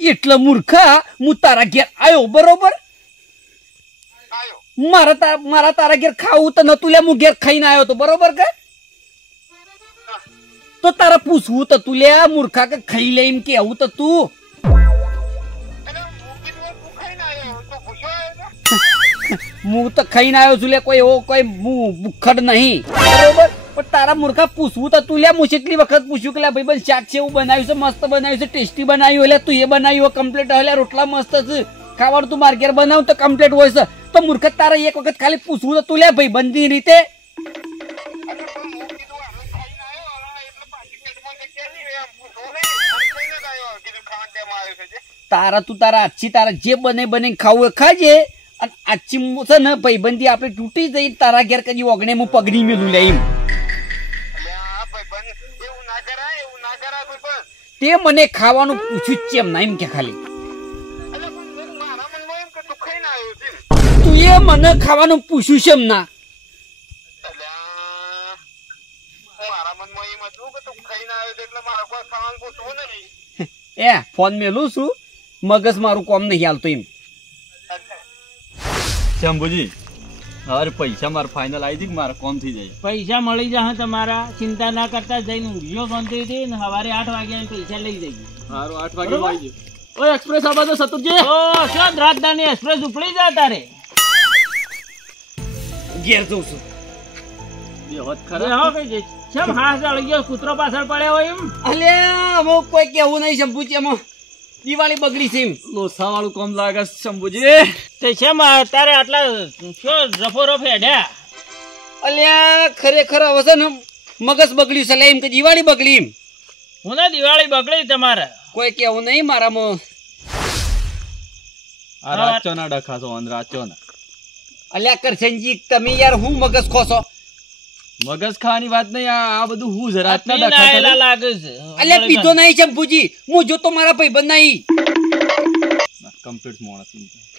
એટલે મૂર્ખા હું તારા ઘેર આવ્યો બરોબર મારા તારા ઘેર ખાવું તો નતું લે હું ઘેર ખાઈને આવ્યો તો બરોબર કે તો તારે પૂછવું તો તું લે મૂર્ખા કે ખાઈ લે એમ કેવું તો તું હું તો ખાઈને આવ્યો છું લે કોઈ એવો કોઈ ભૂખડ નહીં બરોબર પણ તારા મૂર્ખા પૂછવું તો તું લે હું કેટલી વખત પૂછ્યું કે લે ભાઈ બન શાક છે એવું બનાવ્યું છે મસ્ત બનાવ્યું છે ટેસ્ટી બનાવ્યું એટલે તું એ બનાવ્યું કમ્પ્લીટ એટલે રોટલા મસ્ત છે ખાવાનું તું માર ઘેર બનાવ તો કમ્પ્લીટ હોય છે તો મૂર્ખ તારે એક વખત ખાલી પૂછવું તો તું લે ભાઈ બંધી રીતે તારા તું તારા આછી તારા જે બને ખાવું એ ખાજે અને આછી છે ને ભાઈબંધી આપણે તૂટી જઈ તારા ઘેર કદી ઓગણે હું પગડી મેલું લે એમ તે મને ખાવાનું પૂછ્યું જ કેમ ના એમ કે ખાલી તું એ મને ખાવાનું પૂછ્યું છે એમ ના એ ફોન મેલું છું મગજ મારું કોમ નહીં હાલતું એમ શંભુજી હવે પૈસા મારા ફાઇનલ આવી હતી મારા કોમ થઈ જાય પૈસા મળી જાય તમારા ચિંતા ના કરતા જઈને ઊંઘ્યો શાંતિથી ને સવારે 8 વાગ્યા પૈસા લઈ જઈએ સારું 8 વાગે આવી જાય ઓય એક્સપ્રેસ આવા તો સતુજી ઓ શું રાજધાની એક્સપ્રેસ ઉપડી જા તારે ઘેર જઉં છું એ હોત ખરા હો કઈ જઈ કેમ હાથ ચડી ગયો કૂતરો પાછળ પડ્યો હોય એમ અલ્યા અમુક કોઈ કેવું નહીં શંભુજી એમાં દિવાળી બગડી છે એમ લોસા વાળું કોમ લાગે શંભુજી તે કેમ તારે આટલા શું રફો રફ હેડ્યા અલ્યા ખરેખર હવે છે ને મગજ બગડ્યું છે એમ કે દિવાળી બગડી એમ હું ને દિવાળી બગડી તમારે કોઈ કેવું નહીં મારામાં આ રાચો ના ડખાસો અને રાચો ના અલ્યા કરશનજી તમે યાર હું મગજ ખોસો મગજ ખાવાની વાત નહીં આ બધું હું જ રાતના ડખા લાગે છે અલ્યા પીધો નહીં શંભુજી હું જો તો મારા ભાઈબંધ નહીં કમ્પ્લીટ મોણસ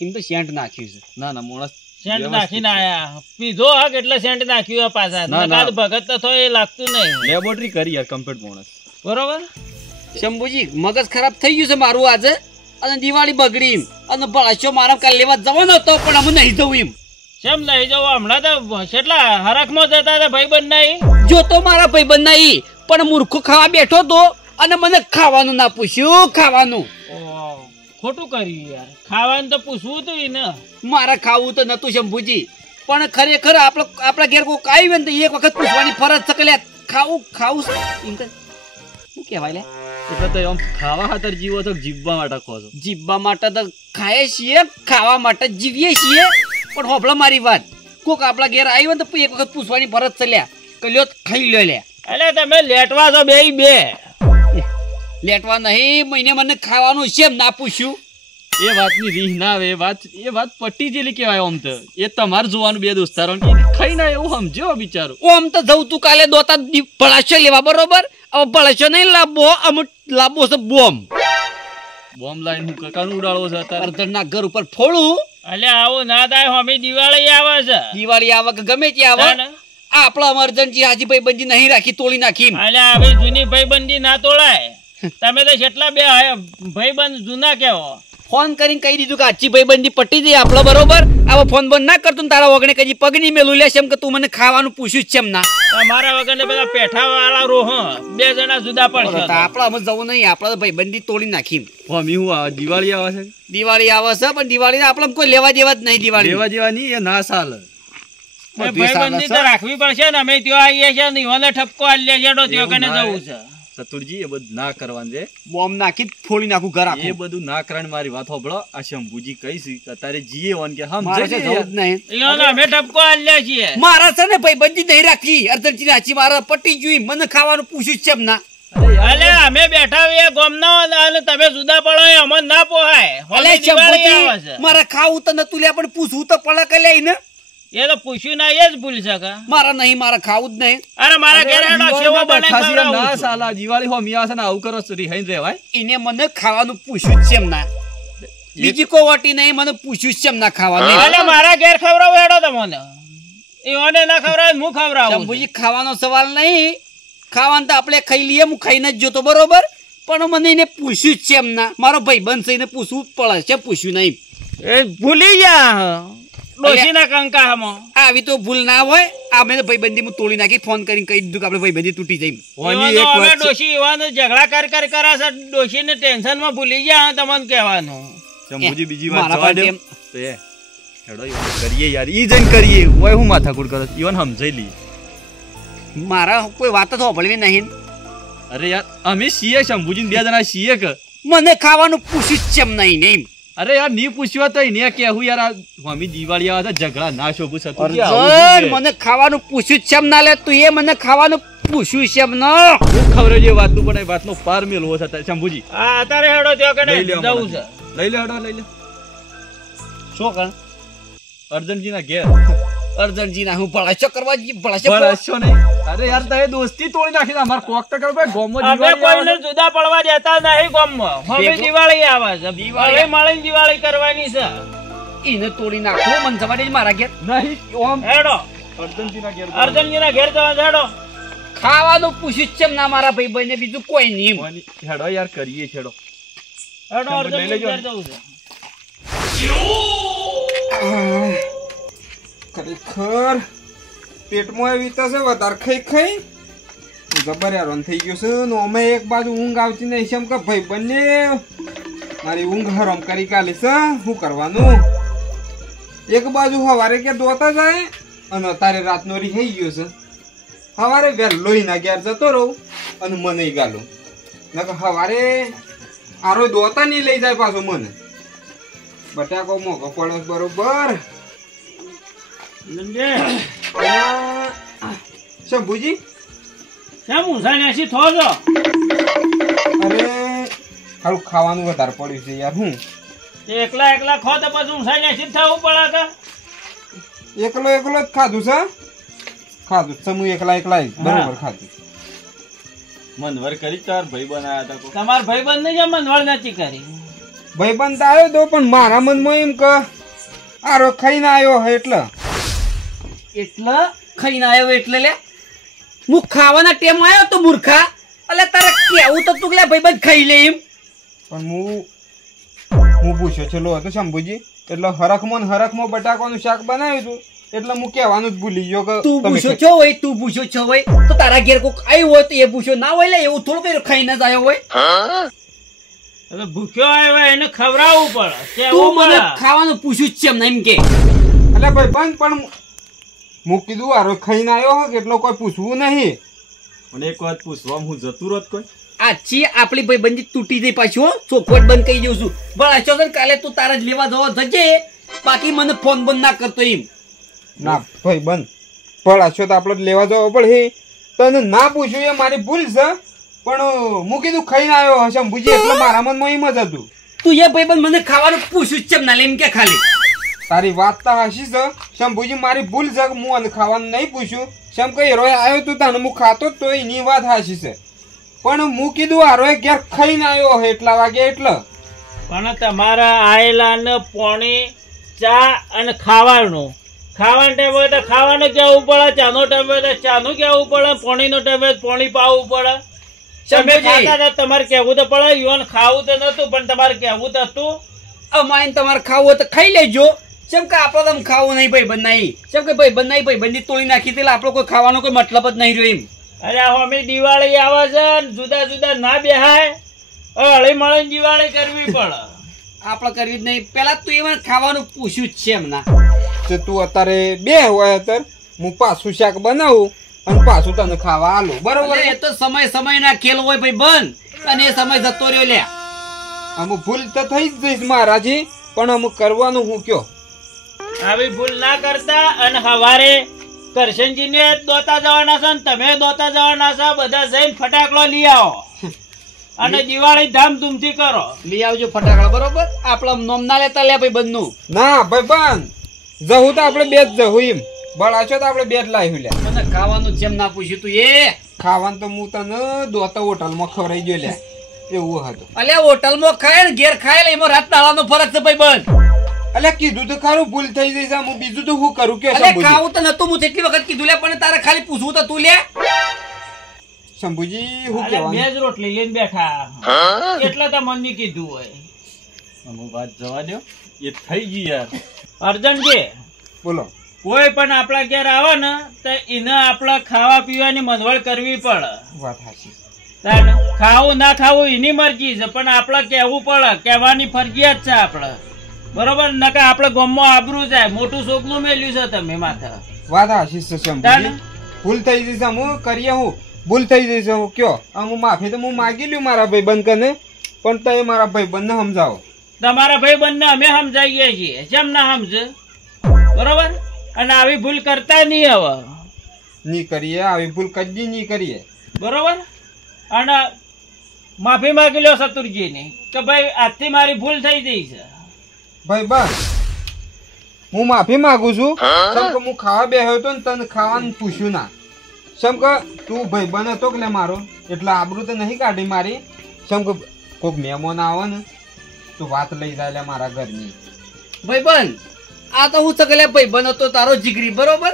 એમ તો સેન્ટ નાખ્યું છે ના ના મોણસ સેન્ટ નાખીને આયા પીધો હક એટલે સેન્ટ નાખ્યું પાછા નકાદ ભગત તો થયો એ લાગતું નહીં લેબોરેટરી કરી યાર કમ્પ્લીટ મોણસ બરોબર શંભુજી મગજ ખરાબ થઈ ગયું છે મારું આજે અને દિવાળી બગડી એમ અને ભળાશો મારા કાલ લેવા જવાનો હતો પણ અમે નહીં જવું એમ કેમ લઈ જાવ હમણાં તો કેટલા હરખમાં જતા હતા ભાઈબંધ નહીં જો તો મારા ભાઈબંધ નહીં પણ મૂર્ખો ખાવા બેઠો તો અને મને ખાવાનું ના પૂછ્યું ખાવાનું ખોટું કર્યું યાર ખાવાનું તો પૂછવું હતું ને મારે ખાવું તો નતું શંભુજી પણ ખરેખર આપણા ઘેર કોઈ આવ્યું ને તો એક વખત પૂછવાની ફરજ છે કે ખાવું શું કહેવાય લે એટલે તો આમ ખાવા ખાતર જીવો તો જીવવા માટે ખો છો જીવવા માટે તો ખાઈએ છીએ ખાવા માટે જીવીએ છીએ પણ હોભળો મારી વાત કોક આપણા ઘેર આવ્યો ને તો એક વખત પૂછવાની ફરજ છે લ્યા કલ્યો ખાઈ લ્યો લ્યા એટલે તમે લેટવા છો બે લેટવા નહીં મહિને મને ખાવાનું છે એમ ના પૂછ્યું એ વાતની રીહ ના આવે એ વાત પટ્ટી જેલી કહેવાય આમ તો એ તમારે જોવાનું બે દોસ્તારો ખાઈ ના એવું સમજો બિચારો ઓમ તો જવું તું કાલે દોતા ભળાશો લેવા બરોબર હવે ભળાશો નહીં લાવવો છે બોમ્બ લાઈન હું કકાનું ઉડાડવો છે અત્યારે અર્ધના ઘર ઉપર ફોડું અલ્યા આવું ના થાય હમી દિવાળી આવે છે દિવાળી આવે કે ગમે ત્યાં આવે આપણા અમરજનજી હાજીભાઈ બંધી નહીં રાખી તોડી નાખી અલ્યા હવે જૂની ભાઈબંધી ના તોડાય તમે તો કેટલા બે ભાઈબંધ જૂના કેવો ફોન કરીને કહી દીધું કે આછી ભાઈબંધી પટી જઈ આપણો બરોબર આવો ફોન બંધ ના કરતું તારા વગણે કદી પગ નહીં મેલું લેશે એમ કે તું મને ખાવાનું પૂછ્યું જ છે એમ ના તમારા વગર પેલા પેઠા વાળા રોહ બે જણા જુદા પડશે આપડે અમે જવું નહીં આપડે ભાઈબંધી તોડી નાખી મમ્મી હું દિવાળી આવે છે દિવાળી આવે છે પણ દિવાળી આપડે કોઈ લેવા દેવા જ નહીં દિવાળી લેવા દેવા નહીં એ ના સાલ ભાઈબંધી તો રાખવી પડશે ને અમે ત્યાં આવીએ છીએ ને ઈવાને ઠપકો આલ્યા છે તો ત્યાં કને જવું છે સતુરજી એ બધું ના કરવાનું છે બોમ્બ નાખી ફોડી નાખું ઘર એ બધું ના કરવાની મારી વાત હોભળો આ શંભુજી કહીશ અત્યારે જીએ વન કે અમે ઠપકો આલ્યા છીએ મારા છે ને ભાઈબંધી નહીં રાખી અર્જનજી રાચી મારા પટી જોઈ મને ખાવાનું પૂછ્યું છે એમ ના અલે અમે બેઠા એ ગોમના અને તમે જુદા પડો એ અમને ના પોહાય અલે શંભુજી મારા ખાવું તો નતું લે પણ પૂછવું તો પડે કે લે ને એ તો પૂછ્યું ના એ જ ભૂલી શકે મારા નહીં મારા ખાવું જ નહીં અરે મારા ઘરે સેવો બને ના સાલા દિવાળી હો મિયા છે ને આવું કરો રિહાઈ રહેવાય એને મને ખાવાનું પૂછ્યું જ છે એમ ના બીજી કોઈ વટી નહીં મને પૂછ્યું જ છે એમ ના ખાવાનું અલે મારા ઘેર ખવરાવ એડો તમને ઈઓને ના ખવરાવ હું ખવરાવું શંભુજી ખાવાનો સવાલ નહીં ખાવાનું તો આપણે ખાઈ લઈએ હું ખાઈને જ જોતો બરોબર પણ મને એને પૂછ્યું જ છે એમના મારો ભાઈબંધ છે એને પૂછવું જ પડે છે પૂછ્યું નહીં એ ભૂલી જા ડોશીના કંકામાં આવી તો ભૂલ ના હોય આ મેં ભાઈબંધી હું તોડી નાખી ફોન કરીને કહી દીધું કે આપણે ભાઈબંધી તૂટી જાય હવે ડોશી એવાનો ઝઘડા કર કરાશે ડોશીને ટેન્શનમાં ભૂલી ગયા તમને કહેવાનું શંભુજી બીજી વાત જવા દો તો એ હેડો ઈવન કરીએ યાર ઈ જઈને કરીએ ઓય હું માથાકૂટ કરો ઈવન સમજાઈ લઈએ મારા કોઈ વાત તો સાંભળવી નહીં અરે યાર અમે છીએ શંભુજી 2 જણા છીએ કે મને ખાવાનું પૂછ્યું જ છે એમ નહીં અરે યાર ની પૂછ્યો તો એને કેવું યાર આ મમ્મી દિવાળી આવે તો ઝઘડા ના શોભું સતું મને ખાવાનું પૂછ્યું જ છે એમ ના લે તું એ મને ખાવાનું પૂછ્યું છે એમ ના હું ખબર જે વાતનું પણ એ વાતનો પાર મેલવો છે શંભુજી હા અત્યારે હેડો ત્યાં કને જવું છે લઈ લે હેડો લઈ લે શું કર અર્જનજી ના ઘેર અર્જનજી ના હું ભળાશો કરવા ભળાશો નહીં અરે યાર તે દોસ્તી તોડી નાખી અમાર કોક તો કર ભાઈ ગોમો અમે કોઈને જુદા પડવા દેતા નહીં ગોમમાં હવે દિવાળી આવે છે દિવાળી મળીને દિવાળી કરવાની છે એને તોડી નાખો મન જવાડે મારા ઘેર નહીં ઓમ હેડો અર્જનજી ના ઘેર જવા હેડો ખાવાનું પૂછ્યું જ છે ના મારા ભાઈ બહેને બીજું કોઈ નહીં હેડો યાર કરીએ છેડો હેડો અર્જનજી ઘેર જવું છે ખરેખર પેટમાં એવી તો છે વધારે ખાઈ જબર હેરાન થઈ ગયો છે ને અમે એક બાજુ ઊંઘ આવતી નહીં છે કે ભાઈ બંને મારી ઊંઘ હરામ કરી કાઢી છે શું કરવાનું એક બાજુ સવારે કે દોતા જાય અને તારે રાતનો રીહાઈ ગયો છે સવારે વહેલો ના ઘેર જતો રહું અને મને ગાલું નકર સવારે આરો દોતા નહીં લઈ જાય પાછું મને બટાકો મોઘો પડે બરોબર શંભુજી કેમ ઊંઘાઈ થો છો અરે હારું ખાવાનું વધારે પડ્યું છે યાર હું એકલા ખો તો પછી ઊંઘાઈ થવું પડે કે એકલો જ ખાધું છે સમૂહ એકલા જ બરોબર ખાધું મનવર કરી તાર ભાઈ બનાયા હતા તમાર ભાઈબંધ ને જેમ મનવર નથી કરી ભાઈબંધ આવ્યો તો પણ મારા મનમાં એમ કે આરો ખાઈને આવ્યો હે એટલે ખાઈને આવ્યો એટલે લે હું ખાવાના ટેમ આવ્યો તો મૂર્ખા એટલે તારે કેવું તો તું લે ભાઈબંધ ખાઈ લે એમ પણ હું પૂછ્યો છેલ્લો હતો શંભુજી એટલે હરખમાં બટાકાનું શાક બનાવ્યું હતું એટલે હું કહેવાનું જ ભૂલી ગયો કે તું પૂછ્યો છો હોય તો તારા ઘેર કોક આવ્યું હોય તો એ પૂછ્યો ના હોય લે એવું થોડું કઈ ખાઈને જ આવ્યો હોય ભૂખ્યો આવ્યો એને ખવડાવવું પડે તું મને ખાવાનું પૂછ્યું જ છે એમ કે એટલે ભાઈબંધ પણ હું કીધું આરો ખાઈને આવ્યો હો કેટલો કોઈ પૂછવું નહીં પણ એક વાત પૂછવા હું જતું રત કોઈ આછી આપણી ભાઈબંધી તૂટી જઈ પાછી હો ચોખવટ બંધ કહી દઉં છું બળ કાલે તું તારા જ લેવા જવો જજે બાકી મને ફોન બંધ ના કરતો એમ ના ભાઈબંધ પડાશો તો આપણે લેવા જવો પડે તને ના પૂછ્યું એ મારી ભૂલ છે પણ હું કીધું ખાઈને આવ્યો હશે શંભુજી એટલે મારા મનમાં એમ જ હતું તું એ ભાઈબંધ મને ખાવાનું પૂછ્યું જ છે ના એમ કે ખાલી તારી વાત તો હાશી છે શંભુજી મારી ભૂલ છે હું અને ખાવાનું નહીં પૂછ્યું શમ કઈ રોય આવ્યો તું તને હું ખાતો તો એની વાત હાશી છે પણ હું કીધું આ રોય ઘેર ખાઈને આવ્યો એટલા વાગે એટલે પણ તમારા આયેલા ને પોણી ચા અને ખાવાનું ટાઈમ હોય તો ખાવાનું કેવું પડે ચાનો ટાઈમ હોય તો ચાનું કેવું પડે પોણીનો ટાઈમ હોય પોણી પાવું પડે તમારે કેવું તો પડે યુવાન ખાવું તો નતું પણ તમારે કેવું તો હતું અમારે તમારે ખાવું હોય તો ખાઈ લેજો જેમ કે આપડે તો ખાવું નહીં ભાઈબંધ નહીં જેમ કે ભાઈબંધ નહીં ભાઈબંધી તોડી નાખી એટલે આપડે કોઈ ખાવાનો કોઈ મતલબ જ નહીં રહ્યો એમ અરે અમે દિવાળી આવે છે જુદા જુદા ના બેહાય હળી મળીને દિવાળી કરવી પડે આપડે કરવી જ નહીં પેલા તું એમાં ખાવાનું પૂછ્યું જ છે એમના તું અત્યારે બે હોય અત્યારે હું પાછું શાક બનાવું અને પાછું તને ખાવા આલું બરોબર એ તો સમય ના ખેલ હોય ભાઈ બંધ અને એ સમય જતો રહ્યો લે અમુક ભૂલ તો થઈ જ જઈશ મહારાજી પણ અમુક કરવાનું હું કયો આવી ભૂલ ના કરતા અને સવારે કરશનજી ને દોતા જવાના છે તમે દોતા જવાના છો બધા જઈને ફટાકડો લઈ આવો અને દિવાળી ધામધૂમથી કરો લઈ આવજો ફટાકડા બરોબર આપડે નોમ ના લેતા લે ભાઈ બંધ નું ના ભાઈ બંધ જવું તો આપડે બે જ જવું એમ બળાશો તો આપડે બે જ લાવ્યું લે મને ખાવાનું જેમ ના પૂછ્યું તું એ ખાવાનું તો હું તને દોતા હોટલમાં ખવડાવી ગયો લે એવું હતું અલ્યા હોટલમાં ખાય ને ઘેર ખાય લે એમાં રાત દાડાનો ફરક છે ભાઈ બંધ અલ્યા કીધું તો ખરું ભૂલ થઈ જઈ છે હું બીજું તો શું કરું કે ખાવું તો નતું હું કેટલી વખત કીધું લે પણ તારે ખાલી પૂછવું તો તું લે શંભુજી હું અલે બે કહેવાનું જ રોટલી લઈને બેઠા એટલે તો મને કીધું હોય અમુક વાત જવા દો એ થઈ ગઈ યાર અર્જન કે બોલો કોઈ પણ આપણા ઘેર આવે ને તો એને આપણા ખાવા પીવાની મનવડ કરવી પડે વાત સાચી તાને ખાવું ના ખાવું એની મરજી છે પણ આપણે કહેવું પડે કહેવાની ફરજિયાત છે આપણે બરોબર નકા આપણે ગામમાં આબરૂ જાય મોટું છોકરું મેલ્યું છે તમે માથે વાત સાચી છે શંભુજી ભૂલ થઈ જશે હું કરીએ હું ભૂલ થઈ જશે હું કયો હું માફી તો હું માગી લ્યું મારા ભાઈબંધ કને પણ તો મારા ભાઈબંધને સમજાવો તમારા ભાઈ બંને અમે સમજાવીએ છીએ જેમ ના સમજે બરોબર અને આવી ભૂલ કરતા નહીં હવે નહીં કરીએ આવી ભૂલ કદી નહીં કરીએ બરોબર અને માફી માંગી લો શત્રુજીની કે ભાઈ આજથી મારી ભૂલ થઈ ગઈ છે ભાઈબંધ હું માફી માંગુ છું કેમ કે હું ખાવા બેહ્યો હતો ને તને ખાવાનું પૂછ્યું ના કેમ કે તું ભાઈબંધ હતો કે મારો એટલે આબરૂ તો નહીં કાઢી મારી કેમ કે કોઈક મહેમાન આવે ને તું વાત લઈ જાય મારા ઘરની ભાઈબંધ આ તો હું સગલે ભાઈબંધ હતો તારો જીગરી બરોબર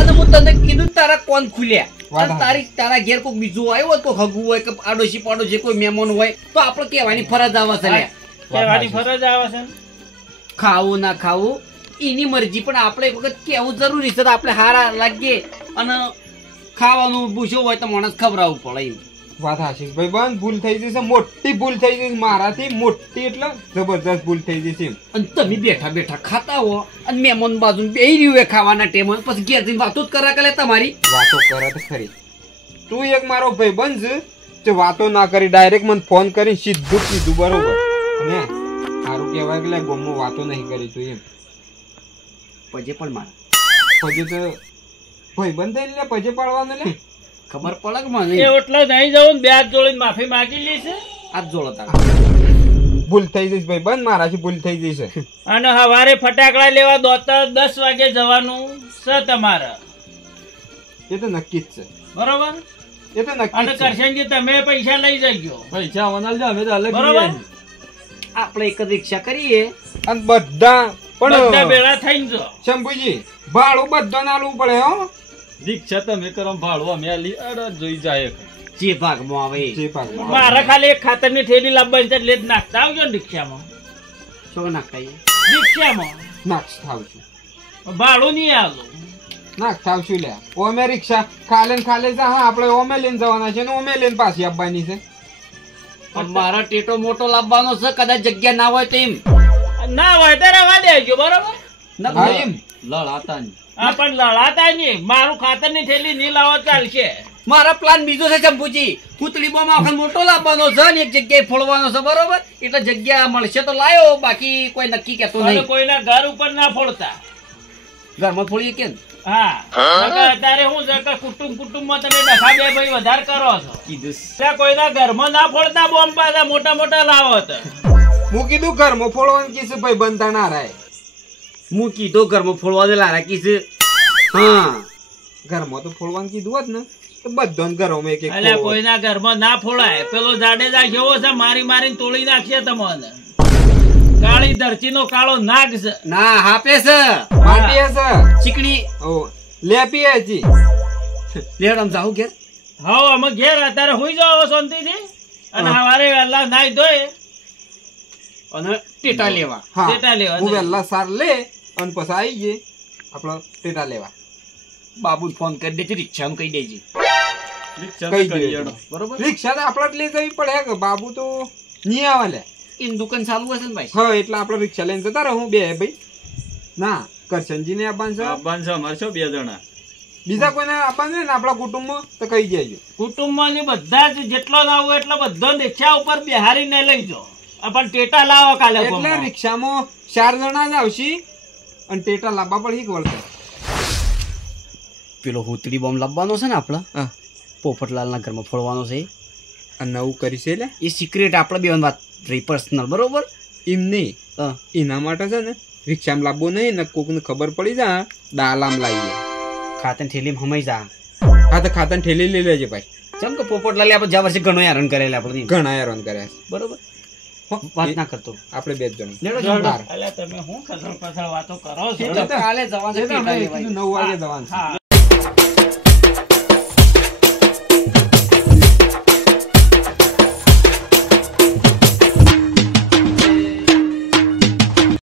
અને હું તને કીધું ને તારા કોણ ખુલ્યા અને તારા ઘેર કોઈ બીજું આવ્યો હોય તો હગું હોય કે આડોશી પાડોશી કોઈ મહેમાન હોય તો આપણે કહેવાની ફરજ આવે છે લ્યા. કહેવાની ફરજ આવે છે ખાવું ના ખાવું એની મરજી પણ આપણે એક વખત કેવું જરૂરી છે તો આપણે હારા લાગીએ અને ખાવાનું પૂછ્યું હોય તો માણસ ખવડાવવું પડે એમ. વાત હાશી ભાઈબંધ ભૂલ થઈ જશે મોટી ભૂલ થઈ જશે મારાથી મોટી એટલે જબરદસ્ત ભૂલ થઈ જશે અને તમે બેઠા બેઠા ખાતા હો અને મહેમાન બાજુ બેહી રહ્યું હોય ખાવાના ટેમ પછી ઘેર જઈને વાતો જ કરા કરે તમારી વાતો કરે તો ખરી તું એક મારો ભાઈબંધ છે જે વાતો ના કરી ડાયરેક્ટ મને ફોન કરી સીધું કીધું બરોબર ને સારું કહેવાય કે ગમો વાતો નહીં કરી તું એમ પછી પણ મારે પછી તો ભાઈબંધ થઈ લે પછી પાડવાનું લે ખબર પડે કે મને એ ઓટલો નહીં જવું ને બે હાથ જોડીને માફી માંગી લેશે આજ જોડો તાર ભૂલ થઈ જઈશ ભાઈબંધ મારાથી ભૂલ થઈ જશે અને સવારે ફટાકડા લેવા દોતા 10 વાગે જવાનું છે તમારે એ તો નક્કી જ છે બરોબર એ તો નક્કી અને જ છે કરશનજી તમે પૈસા લઈ જજો પૈસા વનાલજો અમે તો અલગ બરોબર આપણે એક જ રિક્ષા કરીએ અને બધા બધા પણ ભેળા થઈને જો શંભુજી ભાડું બધા નાલવું પડે હો દીક્ષા તમે કરો ભાડું અમે આલી અરે જોઈ જાય જે ભાગમાં આવે જે ભાગમાં મારે ખાલી એક ખાતરની થેલી લાવવાની છે એટલે જ નાખતા આવજો ને રિક્ષામાં શું નાખતા રિક્ષામાં નાખ થાવ છું ભાડું નહીં આવતું નાખ થાવ છું લે ઓમે રિક્ષા ખાલે ને ખાલે જા હા આપણે ઓમે લઈને જવાના છે ને ઓમે લઈને પાછી આપવાની છે પણ મારા ટેટો મોટો લાવવાનો છે કદાચ જગ્યા ના હોય તો એમ ના હોય તો રહેવા દેજો બરોબર હા એમ લડાતા નહીં હા પણ લડાતા નહીં મારું ખાતરની થેલી નહીં લાવો ચાલશે મારા પ્લાન બીજો છે ચંપુજી પુતળીમાં આખો મોટો લાવવાનો છે ને એક જગ્યાએ ફોડવાનો છે બરોબર એટલે જગ્યા મળશે તો લાયો બાકી કોઈ નક્કી કેતો અને નહીં કોઈના ઘર ઉપર ના ફોડતા ઘરમાં ફોડીએ કે હા નકર અત્યારે હું છે કે કુટુંબમાં તમે ડખા બે ભાઈ વધારે કરો છો કીધું ત્યાં કોઈના ઘરમાં ના ફોડતા બોમ્બ પાછા મોટા મોટા લાવો તો હું કીધું ઘરમાં ફોડવાનું કીધું ભાઈ બનતા ના રાય હું કીધો ઘરમાં ફોડવા દે લારા કીધું હા ઘરમાં તો ફોડવાનું કીધું હોત ને તો બધો ઘરોમાં એક એક એટલે ફોડવો. કોઈના ઘરમાં ના ફોડાય પેલો જાડેજા જેવો છે મારી મારીને તોડી નાખશે તમને કાળી ધરતીનો કાળો નાગ છે ના હાપે છે માટી હશે ચીકણી ઓ લેપી હજી લેડ આમ જાઉં ઘેર હા અમે ઘેર અત્યારે હુઈ જાઓ શાંતિથી અને સવારે વહેલા નાઈ ધોઈ અને ટેટા લેવા હા ટેટા લેવા હું જઈએ. વહેલા સાર લે અને પછી આવી જઈએ આપણો ટેટા લેવા બાબુ ફોન કરી દેજે રિક્ષામાં કહી દેજે દીક્ષા કઈ કરી દે. હેડો. બરોબર રિક્ષા તો આપણે જ લઈ જવી પડે કે બાબુ તો નહીં આવે લે એની દુકાન ચાલુ હશે ને ભાઈ હા એટલે આપણે રિક્ષા લઈને જતા રહું બે ભાઈ ના કરશનજી ને આપવાનું છે આવવાનું છે અમારે છો 2 જણા બીજા કોઈને આપવાનું છે ને આપણા કુટુંબમાં તો કહી દેજો કુટુંબમાં ને બધા જ જેટલો લાવો એટલો બધો રિક્ષા ઉપર બેહારીને લઈ જાઓ પણ ટેટા લાવો કાલે એટલે ગામમાં. રિક્ષામાં 4 જણા જ આવશે અને ટેટા લાવવા પડે કે વળશે પેલો હુતડી બોમ્બ લાવવાનો છે ને આપણે હા પોપટલાલના ઘરમાં ફોડવાનો છે અને નવું કરી છે એટલે એ સિક્રેટ આપણે બે વાત રહી પર્સનલ બરોબર એમ નહીં હા એના માટે છે ને રિક્ષામાં લાવવું નહીં ને કોકને ખબર પડી જાય દાલામ લાવીએ ખાતે થેલી હમાઈ જા હા તો ખાતાને ઠેલી લઈ લેજે ભાઈ ચમ કે પોપટલાલે આપણે જ્યાં વર્ષે ઘણો હેરાન કરેલા આપણે ઘણા હેરાન કર્યા છે. બરોબર વાત ના કરતો આપણે બે જ જણ લેડો જણ અલ્યા તમે શું ખસડ ખસડ વાતો કરો છો કાલે જવાનું છે એ તો ટેટા અમે લેવા. કીધું 9 વાગે જવાનું છે. હા